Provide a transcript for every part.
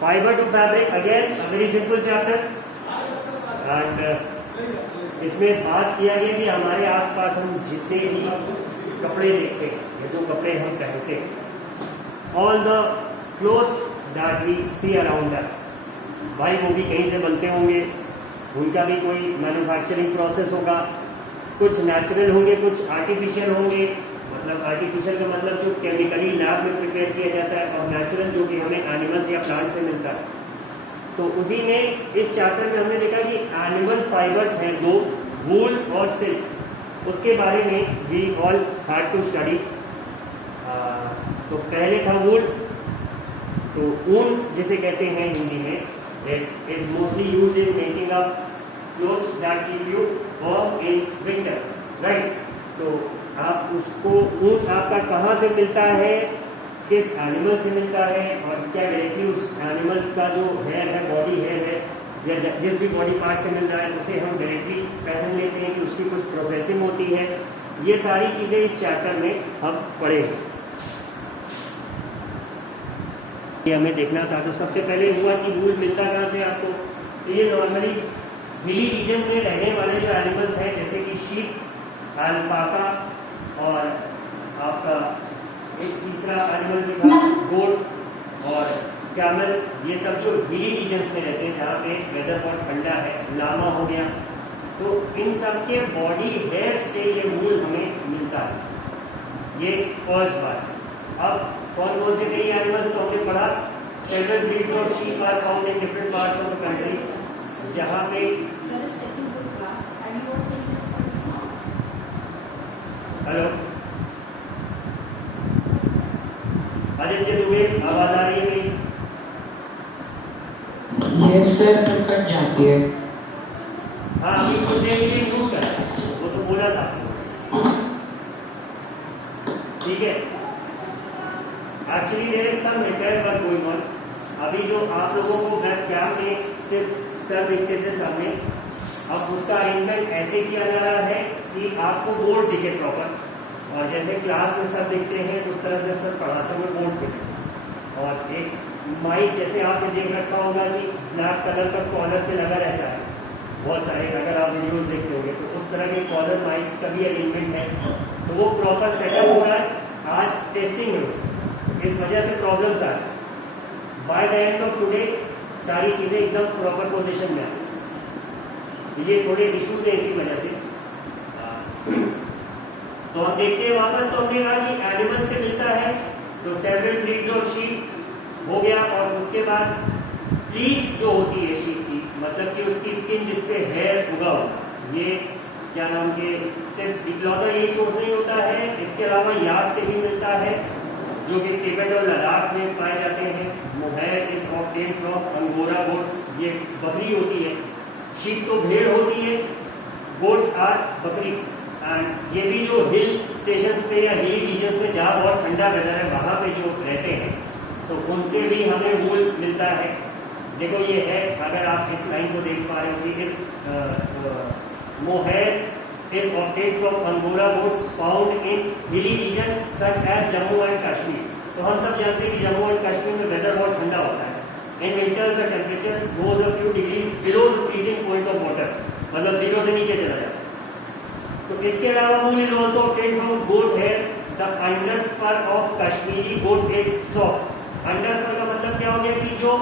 Fibre to fabric, again very simple chapter. And इसमें बात किया गया कि हमारे आसपास हम जितने भी कपड़े देखते हैं, ये जो कपड़े हम पहनते हैं, all the clothes that we see around us, भाई वो भी कहीं से बनते होंगे, उनका भी कोई मैन्युफैक्चरिंग प्रोसेस होगा, कुछ नेचुरल होंगे, कुछ आर्टिफिशियल होंगे। मतलब आर्टिफिशियल का मतलब जो केमिकली लैब में प्रिपेयर किया जाता है, और नेचुरल जो कि हमें एनिमल्स या प्लांट से मिलता है। तो उसी में इस चैप्टर में हमने देखा कि एनिमल फाइबर्स हैं दो, वूल और सिल्क, उसके बारे में we all had to study. तो पहले था वूल, तो ऊन जिसे कहते हैं हिंदी में, it is mostly used in making up clothes that keep you warm in winter, right. तो आप उसको, ऊन आपका कहाँ से मिलता है, किस एनिमल से मिलता है, और क्या डायरेक्टली उस एनिमल का जो हेयर है, बॉडी हेयर है, या जिस भी बॉडी पार्ट से मिल रहा है उसे हम डायरेक्टली पहन लेते हैं कि उसकी कुछ प्रोसेसिंग होती है। ये सारी चीज़ें इस चैप्टर में हम पढ़ेंगे, ये हमें देखना था। तो सबसे पहले हुआ कि वूल मिलता कहाँ से आपको, तो ये नॉर्मली हिली रीजन में रहने वाले जो एनिमल्स हैं, जैसे कि शीप, अल्पाका, और आपका एक तीसरा एनिमल भी था गोट और कैमल, ये सब जो हिली रीजन्स में रहते हैं जहाँ पे वेदर बहुत ठंडा है, लामा हो गया, तो इन सब के बॉडी हेयर से ये वूल हमें मिलता है। ये फर्स्ट बात। अब कौन कौन से कई एनिमल्स तो हमने पढ़ा, several breeds of sheep are found in different parts of the country, जहाँ पे हेलो आदित्य दुबे, आवाज आ रही है मेरी? ये सर कट जाती है। हाँ, अभी कुछ देर के लिए म्यूट कर, वो तो बोला था, ठीक है। Actually there is some repair work going on. अभी जो आप लोगों को वेब कैम में सिर्फ सर दिखते थे सामने, अब उसका अरेंजमेंट ऐसे किया जा रहा है कि आपको बोर्ड दिखे प्रॉपर, और जैसे क्लास में सब दिखते हैं उस तरह से सब पढ़ाते हुए बोर्ड दिखे। और एक माइक जैसे आपने देख रखा होगा कि ब्लैक कलर का कॉलर पे लगा रहता है, बहुत सारे, अगर आप वीडियोस देखते होंगे तो उस तरह के कॉलर माइक्स का भी अरेंजमेंट है, तो वो प्रॉपर सेटअप हो रहा है। आज टेस्टिंग है उसकी, इस वजह से प्रॉब्लम्स आ रही है। By the end of today सारी चीज़ें एकदम प्रॉपर पोजिशन में आए, ये थोड़े इशूज है इसी वजह से। तो हम देखते हैं वापस, तो हमने कहा कि एनिमल से मिलता है, तो सेवरल ब्रीड्स ऑफ शीप हो गया, और उसके बाद फ्लीस जो होती है शीप की, मतलब कि उसकी स्किन जिसपे हेयर उगा होता है, ये क्या नाम के सिर्फ इकलौता यही सोर्स नहीं होता है, इसके अलावा याक से भी मिलता है, जो कि तिब्बत और लद्दाख में पाए जाते हैं। Mohair is obtained from angora goats, ये बकरी होती है। शीप तो भेड़ होती है, गोट्स आर बकरी। एंड ये भी जो हिल स्टेशंस पे या हिल रीजन्स में जहाँ बहुत ठंडा वेदर है वहाँ पे जो रहते हैं, तो उनसे भी हमें वूल मिलता है। देखो ये है, अगर आप इस लाइन को देख पा रहे हो कि इस mohair is obtained from angora goats found in hilly regions such as Jammu and Kashmir. तो हम सब जानते हैं कि जम्मू एंड कश्मीर में वेदर बहुत ठंडा होता है। In winters the temperature goes a few degrees below the freezing point of water, मतलब 0 से नीचे चला जाता है। तो इसके अलावा wool is also obtained from goat hair. The under fur of Kashmiri goat is soft. Under fur का मतलब क्या हो गया कि जो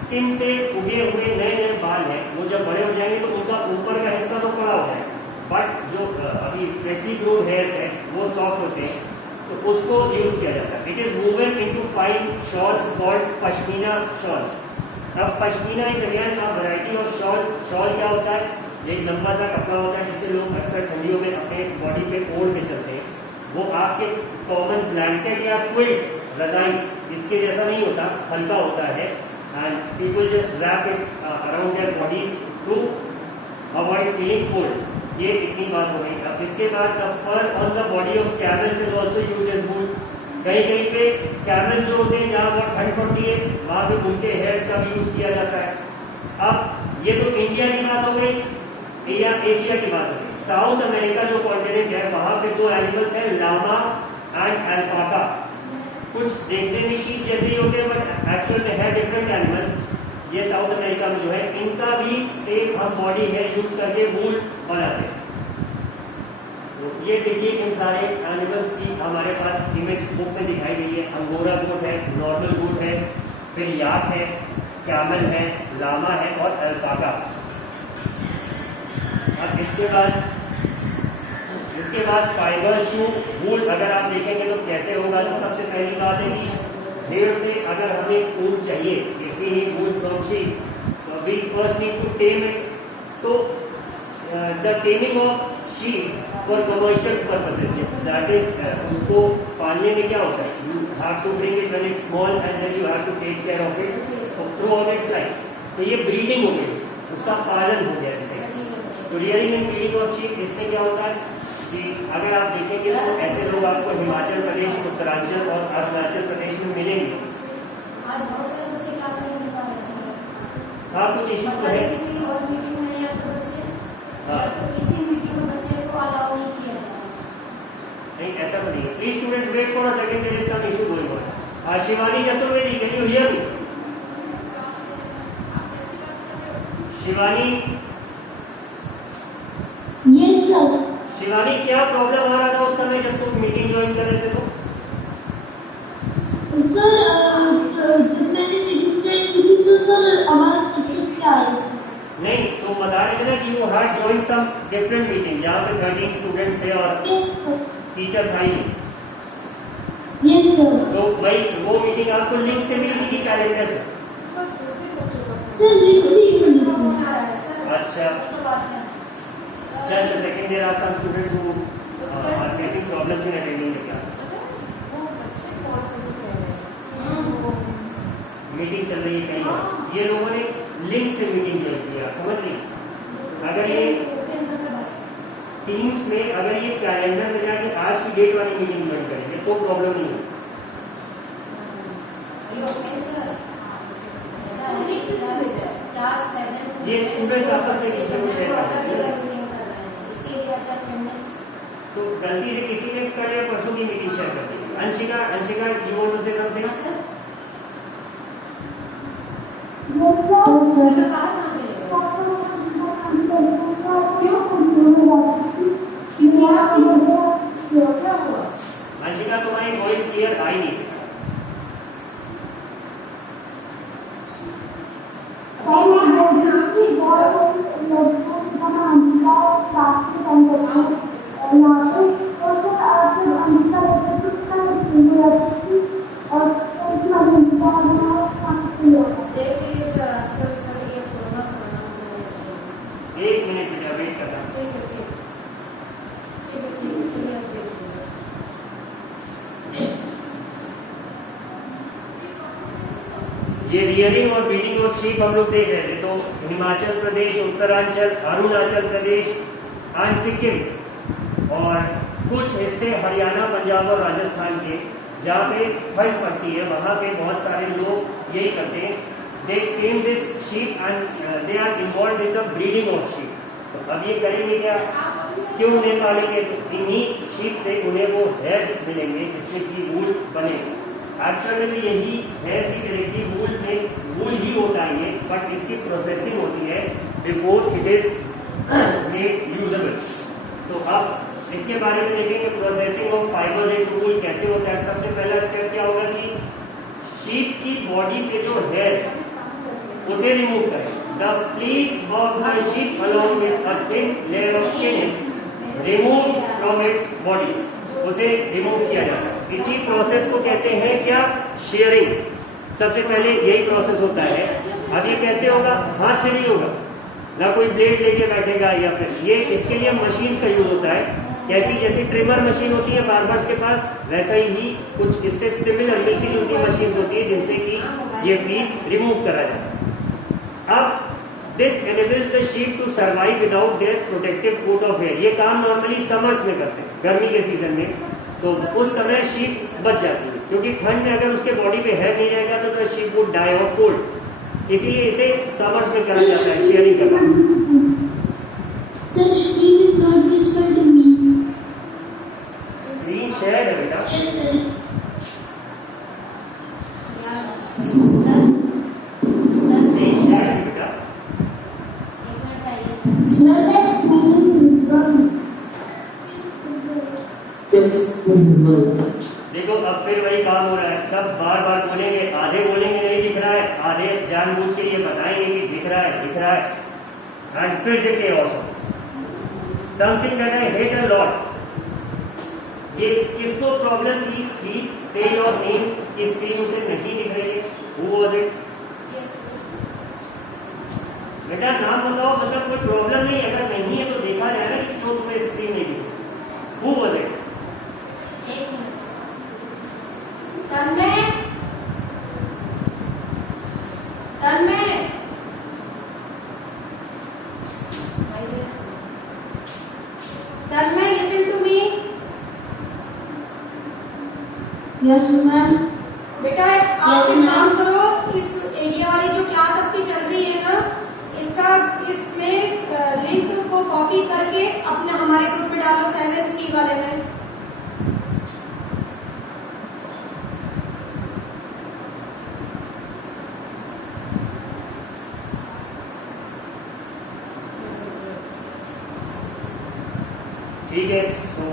स्किन से उगे हुए नए नए बाल हैं, वो जब बड़े हो जाएंगे तो उनका ऊपर का हिस्सा तो बड़ा हो जाएगा, बट जो अभी फ्रेशली ग्रोन हेयर्स हैं वो सॉफ्ट होते हैं, तो उसको यूज किया जाता है। It is woven into fine shawls called pashmina shawls. अब pashmina is again a variety of shawl. Shawl क्या होता है, एक लंबा सा कपड़ा होता है जिसे लोग अक्सर ठंडियों में अपने बॉडी पे ओढ़ के चलते हैं। वो आपके कॉमन ब्लैंकेट या क्विल्ट, रजाई, इसके जैसा नहीं होता, हल्का होता है, and people just wrap it around their bodies to avoid feeling cold. ये इतनी बात हो गई। अब इसके बाद the fur on the body of camels is also used as wool. कहीं कहीं पे कैमल्स जो होते हैं जहाँ बहुत ठंड पड़ती है वहाँ पे उनके हेयर्स का भी यूज किया जाता है। अब ये तो इंडिया की बात हो गई या एशिया की बात हो गई। साउथ अमेरिका जो कॉन्टिनेंट है वहाँ पे दो एनिमल्स हैं, लामा एंड अल्पाका। कुछ देखने में शीप जैसे ही होते हैं बट एक्चुअल में है डिफरेंट एनिमल्स। ये साउथ अमेरिका में जो है इनका भी सेम हम बॉडी है यूज करके वूल बनाते हैं। तो ये देखिए इन सारे एनिमल्स की हमारे पास इमेज बुक में दिखाई गई है। अंगोरा गोट है, नॉर्मल गोट है, फिर याक है, कैमल है, लामा है और अल्पाका। अब इसके बाद फाइबर शू वूल अगर आप देखेंगे तो कैसे होगा। तो सबसे पहली बात है कि भेड़ से अगर हमें वूल चाहिए, इसी ही वूल फ्रॉम शीप, तो we first need to tame it. तो the taming of sheep for commercial purposes, that is उसको पालने में क्या होता है, you have to bring it when it's small and then you have to take care of it throughout its life. तो ये breeding हो गई, उसका पालन हो गया इससे। तो rearing and breeding of sheep, इसमें क्या होता है कि अगर आप देखेंगे तो ऐसे लोग आपको हिमाचल प्रदेश, उत्तरांचल और अरुणाचल प्रदेश में मिलेंगे। आज बहुत सारे बच्चे क्लास में मिल पा रहे हैं सर। हाँ, कुछ इश्यू तो है। किसी और मीटिंग में या तो बच्चे हाँ। या तो किसी मीटिंग में बच्चे को अलाउ नहीं किया जा रहा। नहीं, ऐसा तो नहीं है। Please students wait for a second, there is some issue going on. Shivani Chaturvedi, can you hear me? Shivani, yes sir. Shivani क्या प्रॉब्लम आ रहा था उस समय जब तुम मीटिंग ज्वाइन कर रहे थे? तो सर मैंने मीटिंग ज्वाइन की तो सर आवाज ठीक आ रही थी। नहीं, तुम बता रहे थे ना कि you had join some different meeting जहाँ पे 13 स्टूडेंट्स थे और यस सर। टीचर था ही। Yes sir. तो भाई वो मीटिंग आपको लिंक से मिली थी कैलेंडर से? सर लिंक से ही मिली थी। फोन आ रहा है सर। अच्छा, उसको बात करना। just a second, there are some students who are facing problems in attending the class. वो बच्चे कॉल करके कह रहे हैं मीटिंग चल रही है कहीं और। ये लोगों ने लिंक से मीटिंग ज्वाइन की, आप समझ ली? अगर ये टीम्स में अगर ये कैलेंडर में जाके आज की डेट वाली मीटिंग ज्वाइन करेंगे तो प्रॉब्लम नहीं है। ये स्टूडेंट्स आपस में एक दूसरे को शेयर करते हैं। तो गलती से किसी ने कल या परसों की मीटिंग शेयर कर दी। Anshika, you want to say something? Anshika, तुम्हारी वॉइस क्लियर आई नहीं। एक मिनट बेटा, वेट करना। ये रियरिंग और ब्रीडिंग ऑफ शीप हम लोग देख रहे थे। तो हिमाचल प्रदेश, उत्तरांचल, अरुणाचल प्रदेश एंड सिक्किम और कुछ हिस्से हरियाणा, पंजाब और राजस्थान के जहाँ पे ठंड पड़ती है वहाँ पे बहुत सारे लोग यही करते हैं। They tame this sheep and they are involve in the breeding of sheep. तो अब ये करेंगे क्या, क्यों उन्हें पालेंगे? तो इन्हीं शीप से उन्हें वो हेयर्स मिलेंगे जिससे कि वूल बनेगा। एक्चुअली में यही हेयर्स ही मिलेगी, वूल में वूल ही होता है ये, बट इसकी प्रोसेसिंग होती है before it is made usable. तो अब इसके बारे में देखेंगे प्रोसेसिंग ऑफ फाइबर्स इनटू वूल कैसे होता है। सबसे पहला स्टेप क्या होगा कि शीप की बॉडी पे जो हेयर उसे रिमूव करें। The fleece of the sheep along with a thin layer of skin is removed from its body. उसे रिमूव किया जाता है। इसी प्रोसेस को कहते हैं क्या, शेयरिंग। सबसे पहले यही प्रोसेस होता है। अब ये कैसे होगा, हाथ से नहीं होगा, ना कोई ब्लेड लेके बैठेगा या फिर ये, इसके लिए मशीन्स का यूज होता है। कैसी, जैसी ट्रिमर मशीन होती है बार्बर्स के पास, वैसा ही कुछ इससे सिमिलर मिलती जुलती मशीन होती है जिनसे कि ये फ्लीस रिमूव करा जाता है। अब this enables the sheep to survive without their protective coat of hair। ये काम नॉर्मली समर्स में करते हैं, गर्मी के सीजन में। तो उस समय शीप बच जाती है क्योंकि ठंड में अगर उसके बॉडी पे हेयर नहीं रहेगा तो sheep would die of cold. इसीलिए इसे समर्स में करा जाता है, शेयरिंग का काम। Sir screen is not visible to me. Screen share है बेटा। Yes sir. visible. देखो अब फिर वही काम हो रहा है, सब बार बार बोलेंगे, आधे बोलेंगे नहीं दिख रहा है, आधे जानबूझ के ये बताएंगे कि दिख रहा है दिख रहा है, एंड फिर से chaos हो। Something that I hate a lot. ये किसको प्रॉब्लम थी? प्लीज से योर नेम। इस स्क्रीन से नहीं दिख रही है, हु वाज इट? बेटा नाम बताओ, मतलब कोई प्रॉब्लम नहीं, अगर नहीं है तो देखा जाएगा कि क्यों तुम्हें स्क्रीन नहीं दिख रही। Who was it? Tanmay, Tanmay, Tanmay, listen to me. Yes, ma'am. बेटा आप एक काम करो, इस ये वाली जो क्लास आपकी चल रही है ना, इसका इसमें लिंक को कॉपी करके अपने हमारे ग्रुप में डालो, 7C वाले में। ठीक है, so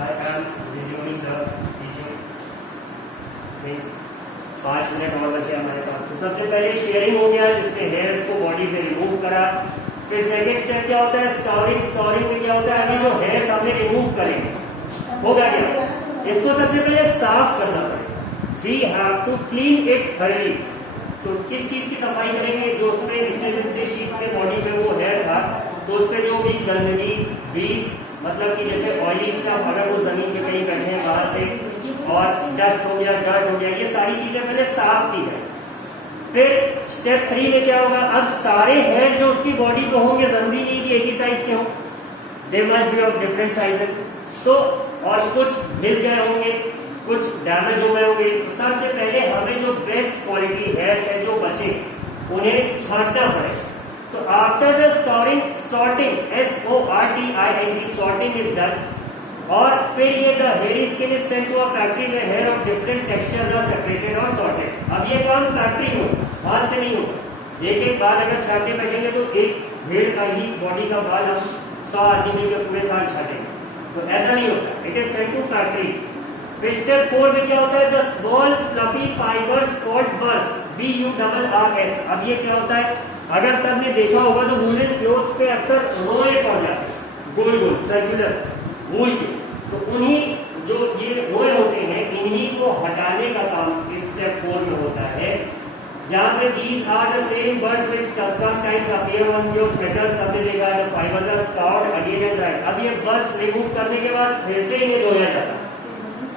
I am resuming the teaching. 5 minute और बचे हमारे पास। तो सबसे पहले शेयरिंग हो गया, जिसमें हेयर्स को बॉडी से रिमूव करा। फिर सेकेंड स्टेप क्या होता है? स्कॉरिंग। स्कॉरिंग में क्या होता है? अभी जो हेयर्स हमने रिमूव करेंगे होगा क्या? इसको सबसे पहले साफ करना पड़ेगा। We have to clean it thoroughly. तो किस चीज की सफाई करेंगे? जो उसमें इंटेलिजेंस शीट के बॉडी में वो हेयर था, तो उस पर जो भी गंदगी, ग्रीस, मतलब कि जैसे ऑयली स्टफ, अगर वो जमीन पे कहीं बैठे हैं बाहर से, और डस्ट हो गया, डर्ट हो गया, ये सारी चीजें पहले साफ की जाए। फिर स्टेप 3 में क्या होगा? अब सारे हेयर जो उसकी बॉडी को होंगे, जरूरी नहीं कि एक ही साइज के हों, they must be of different sizes. तो और कुछ घिस गए होंगे, कुछ डैमेज हो गए होंगे। सबसे पहले हमें जो बेस्ट क्वालिटी हेयर्स है जो बचे, उन्हें छांटना पड़ेगा। तो after the scoring, sorting, SORTING, sorting is done. और फिर ये the hair skin is sent to a factory में hair of different textures are separated और सॉर्टेड। अब ये काम फैक्ट्री में हो, हाथ से नहीं हो। एक बाल अगर छाटे बैठेंगे तो एक भेड़ का ही बॉडी का बाल हम 100 आदमी मिलकर पूरे साल छाटेंगे, तो ऐसा नहीं होता। It is sent to factory. फिर स्टेप 4 में क्या होता है? The small fluffy fibres called burrs, BURRS। अब ये क्या होता है? अगर सबने देखा होगा तो वूलन क्लोथ्स पे अक्सर रोए पड़ जाते हैं, गोल गोल सर्कुलर वूल के। तो उन्हीं जो ये रोए होते हैं, इन्हीं को हटाने का काम इस स्टेप 4 में होता है, जहां पे these are the same birds which sometimes appear on your sweaters। सबने देखा है, the fibers are scoured again and dried। अब ये बर्ड्स रिमूव करने के बाद फिर से इन्हें धोया जाता है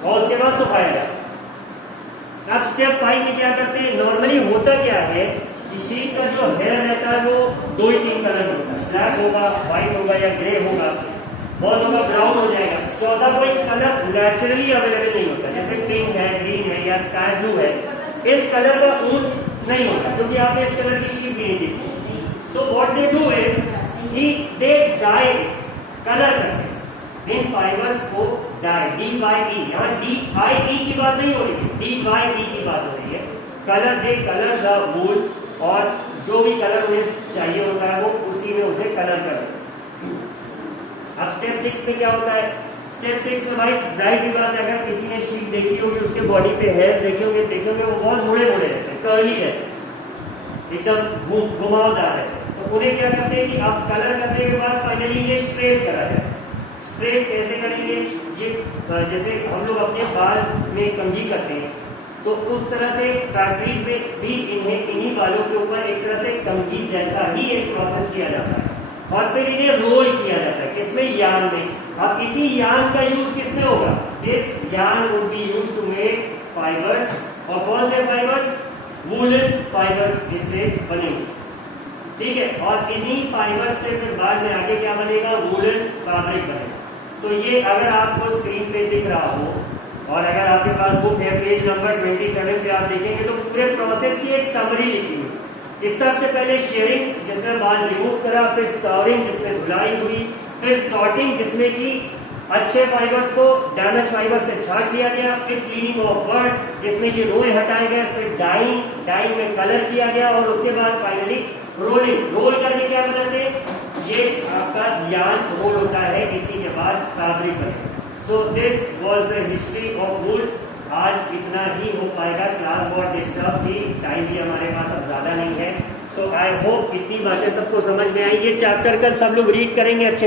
और उसके बाद सुखाया जाता है। अब स्टेप 5 में क्या करते हैं? नॉर्मली होता क्या है कि शीट का जो हेयर रहता है वो 2 ही 3 कलर होता है, ब्लैक होगा, व्हाइट होगा या ग्रे होगा, बहुत होगा ब्राउन हो जाएगा। 14 कोई कलर नेचुरली अवेलेबल नहीं होता, जैसे पिंक है, ग्रीन है या स्काई ब्लू है। इस कलर का यूज नहीं होता क्योंकि आपने इस कलर की शीट भी नहीं देखी। So what they do is कि दे डाई, कलर करते इन फाइबर्स को डाई, DYE। यहाँ DIE की बात नहीं हो रही है, DYE की बात हो रही है। कलर दे कलर द वूल, और जो भी कलर उन्हें चाहिए होता है वो उसी में उसे कलर कर। अब स्टेप 6 में क्या होता है? स्टेप 6 में भाई जाहिर सी बात है, अगर किसी ने शीट देखी होगी, उसके बॉडी पे हेयर देखे होंगे वो बहुत मुड़े मुड़े रहते हैं, कर्ली है, एकदम घुमावदार है। तो उन्हें क्या करते हैं कि आप कलर करने के बाद फाइनली ये स्ट्रेट करा जाए। स्ट्रेट कैसे करेंगे? ये जैसे हम लोग अपने बाल में कंघी करते हैं, तो उस तरह से फैक्ट्रीज में भी इन्हीं बालों के ऊपर एक तरह से कंघी जैसा ही एक प्रोसेस किया जाता है, और फिर इन्हें रोल किया जाता है। किसमें? यार्न में। अब इसी यार्न का यूज किसमें होगा? This yarn would be used to make fibres. और कौन से फाइबर्स? वूलन फाइबर्स इससे बनेंगे, ठीक है। और इन्हीं फाइबर्स से फिर बाद में आगे क्या बनेगा? वूलन फैब्रिक बनेगा। तो ये अगर आपको स्क्रीन पे दिख रहा हो, और अगर आपके पास बुक है पेज नंबर 27 पे आप देखेंगे तो पूरे प्रोसेस की एक समरी लिखी हुई। इस सबसे पहले शेयरिंग, जिसमें बाल रिमूव करा, फिर स्कॉरिंग जिसमें धुलाई हुई, फिर सॉर्टिंग जिसमें कि अच्छे फाइबर्स को डैमेज फाइबर से छांट लिया गया, फिर क्लीनिंग ऑफ बर्ड्स जिसमें कि रोए हटाए गए, फिर डाइंग में कलर किया गया, और उसके बाद फाइनली रोलिंग। रोल करके क्या बनाते हैं? ये आपका यार्न रोल होता है, इसी के बाद फैब्रिक बनेगा। So this was the history of would. आज इतना ही हो पाएगा, क्लास बहुत डिस्टर्ब थी, टाइम भी हमारे पास अब ज़्यादा नहीं है। सो आई होप इतनी बातें सबको समझ में आई। ये चैप्टर कल सब लोग रीड करेंगे अच्छे